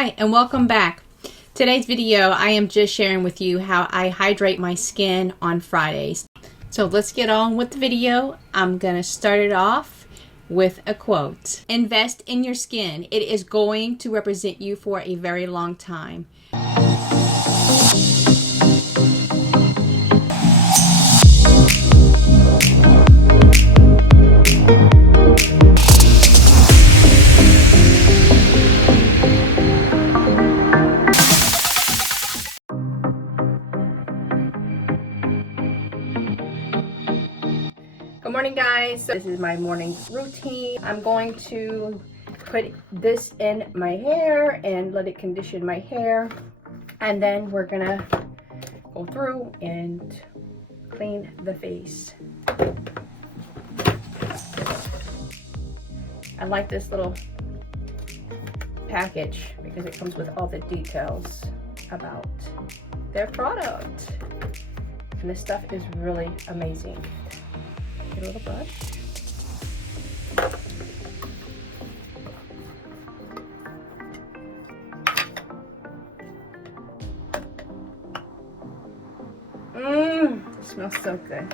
Hi and welcome back. Today's video I am just sharing with you how I hydrate my skin on Fridays. So let's get on with the video. I'm gonna start it off with a quote. Invest in your skin. It is going to represent you for a very long time. Good morning, guys. This is my morning routine. I'm going to put this in my hair and let it condition my hair, and then we're gonna go through and clean the face. I like this little package because it comes with all the details about their product, and this stuff is really amazing. Get a little brush. It smells so good.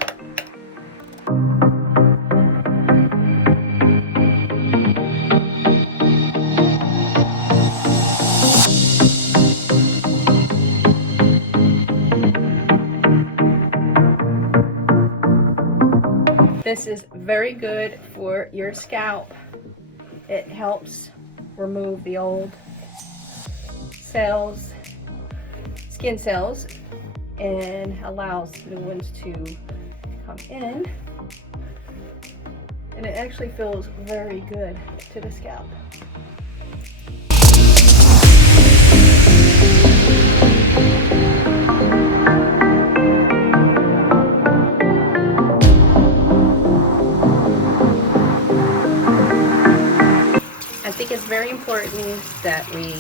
This is very good for your scalp. It helps remove the old cells, skin cells, and allows new ones to come in. And it actually feels very good to the scalp. I think it's very important that we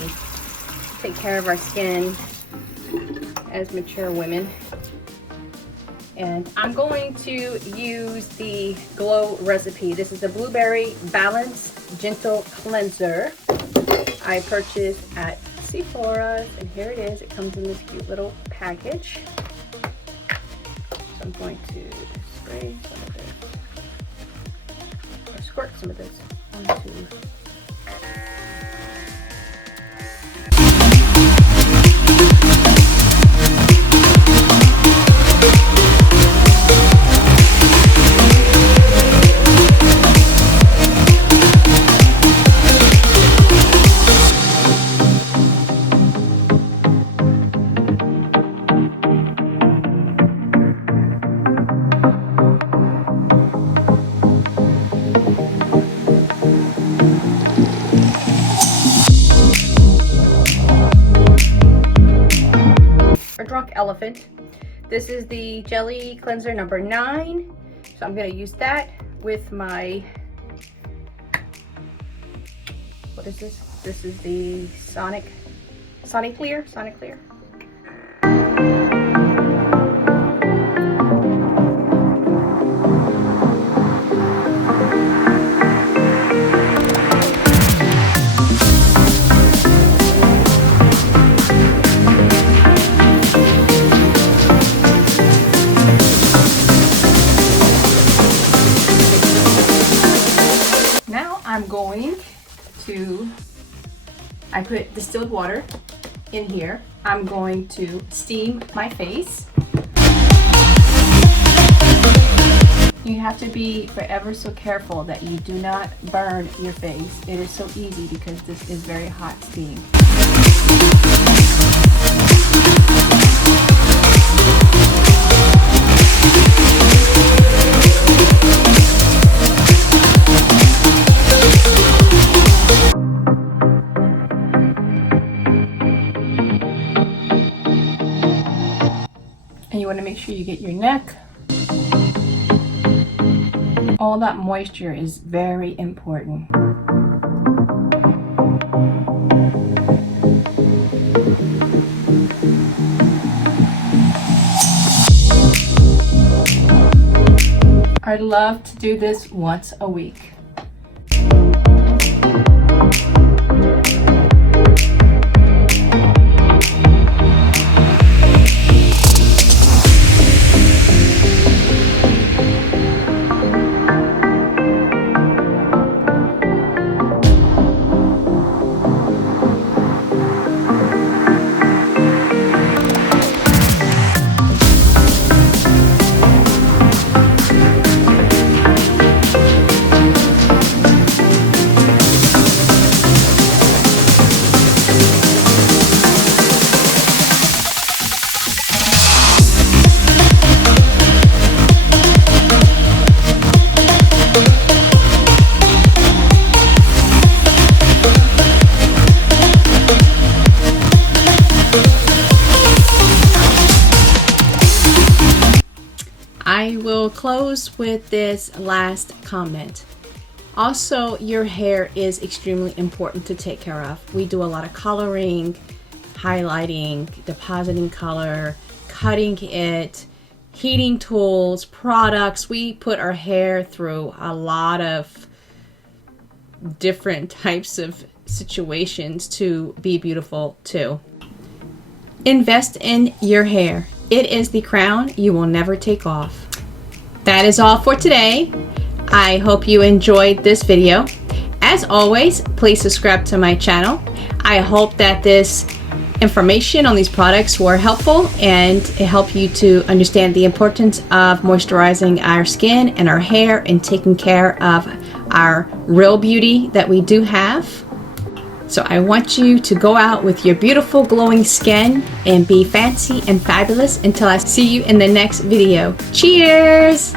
take care of our skin as mature women. And I'm going to use the Glow recipe. This is the Blueberry Balanced Gentle Cleanser I purchased at Sephora, and here it is. It comes in this cute little package. So I'm going to spray some of this, or squirt some of this onto . Elephant. This is the Jelly Cleanser number 9. So I'm going to use that with my, what is this? This is the Sonic Clear. I'm going to, I put distilled water in here. I'm going to steam my face. You have to be forever so careful that you do not burn your face. It is so easy because this is very hot steam. And you want to make sure you get your neck. All that moisture is very important. I love to do this once a week. I will close with this last comment. Also, your hair is extremely important to take care of. We do a lot of coloring, highlighting, depositing color, cutting it, heating tools, products. We put our hair through a lot of different types of situations to be beautiful too. Invest in your hair. It is the crown you will never take off. That is all for today. I hope you enjoyed this video. As always, please subscribe to my channel. I hope that this information on these products were helpful and it helped you to understand the importance of moisturizing our skin and our hair and taking care of our real beauty that we do have. So I want you to go out with your beautiful glowing skin and be fancy and fabulous until I see you in the next video. Cheers!